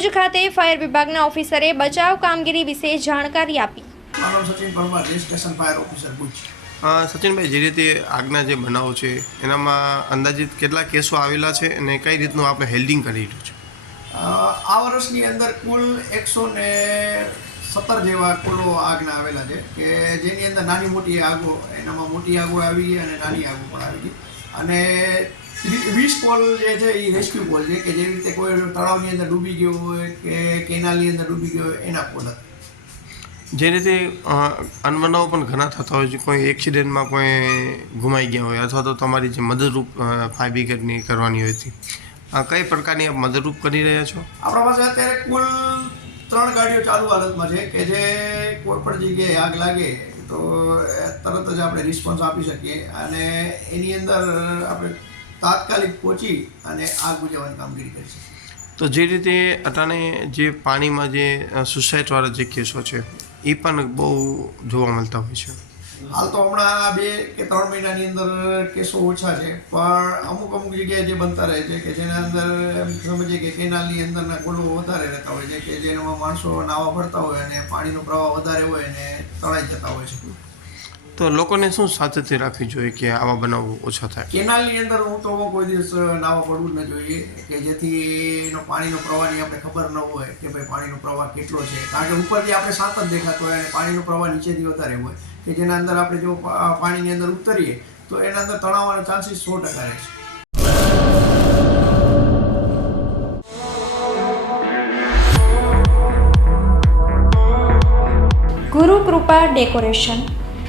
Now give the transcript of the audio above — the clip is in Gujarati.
ભુજ ખાતે ફાયર વિભાગના ઓફિસરે બચાવ કામગીરી વિશે જાણકારી આપી. મારું Sachin Parmar station fire officer Bhuj. સચિનભાઈ જે રીતે આગના જે બનાવો છે એનામાં અંદાજિત કેટલા કેસો આવેલા છે અને કઈ રીતનું આપણે હેલ્ડિંગ કરી રહ્યું છે? આ વર્ષની અંદર કુલ એકસો ને સત્તર જેવા કુલો આગના આવેલા છે કે જેની અંદર નાની મોટી આગો એનામાં મોટી આગો આવી અને નાની આગો પણ આવી અને વીસ પોલ જે છે એ રેસ્ક્યુ પોલ છે કે જેવી રીતે કોઈ તળાવની અંદર ડૂબી ગયો હોય કે કેનાલની અંદર ડૂબી ગયો હોય એના પોલ જે રીતે અનબનાવો પણ ઘણા થતા હોય છે. કોઈ એક્સિડન્ટમાં કોઈ ગુમાઈ ગયા હોય અથવા તો તમારી જે મદદરૂપ ફાયર બ્રિગેડની કરવાની હોય હતી. કઈ પ્રકારની આપ મદદરૂપ કરી રહ્યા છો? આપણા પાસે અત્યારે કુલ ત્રણ ગાડીઓ ચાલુ હાલતમાં છે કે જે કોઈ પણ જગ્યાએ આગ લાગે તો તરત જ આપણે રિસ્પોન્સ આપી શકીએ અને એની અંદર આપણે તાત્કાલિક પહોંચી અને આગ બુજાવવાની કામગીરી કરી છે. તો જે રીતે અટાણે જે પાણીમાં જે સુસાઇડવાળા જે કેસો છે એ પણ બહુ જોવા મળતા હોય છે. હાલ તો હમણાં બે કે ત્રણ મહિનાની અંદર કેસો ઓછા છે પણ અમુક અમુક જગ્યાએ જે બનતા રહે છે કે જેના અંદર એમ સમજીએ કે કેનાલની અંદરના ગોળો વધારે રહેતા હોય છે કે જેનામાં માણસો નાવા પડતા હોય અને પાણીનો પ્રવાહ વધારે હોય અને તણાઈ જતા હોય છે. તો લોકોને શું સાતત્ય રાખવી જોઈએ કે આવા બનાવો ઓછા થાય? કેનાલની અંદર હું તો કોઈ દિવસ નાવા પડવું જ ન જોઈએ કે જેથી એનો પાણીનો પ્રવાહની આપણે ખબર ન હોય કે ભાઈ પાણીનો પ્રવાહ કેટલો છે. કારણ કે ઉપરથી આપણે સાત જ દેખાતો હોય અને પાણીનો પ્રવાહ નીચેથી વધારે હોય. કે જેના અંદર આપણે જો પાણીની અંદર ઉતરીએ તો એના અંદર તણાવવાના ચાન્સીસ સો ટકા રહે છે. ગુરુ કૃપા ડેકોરેશન.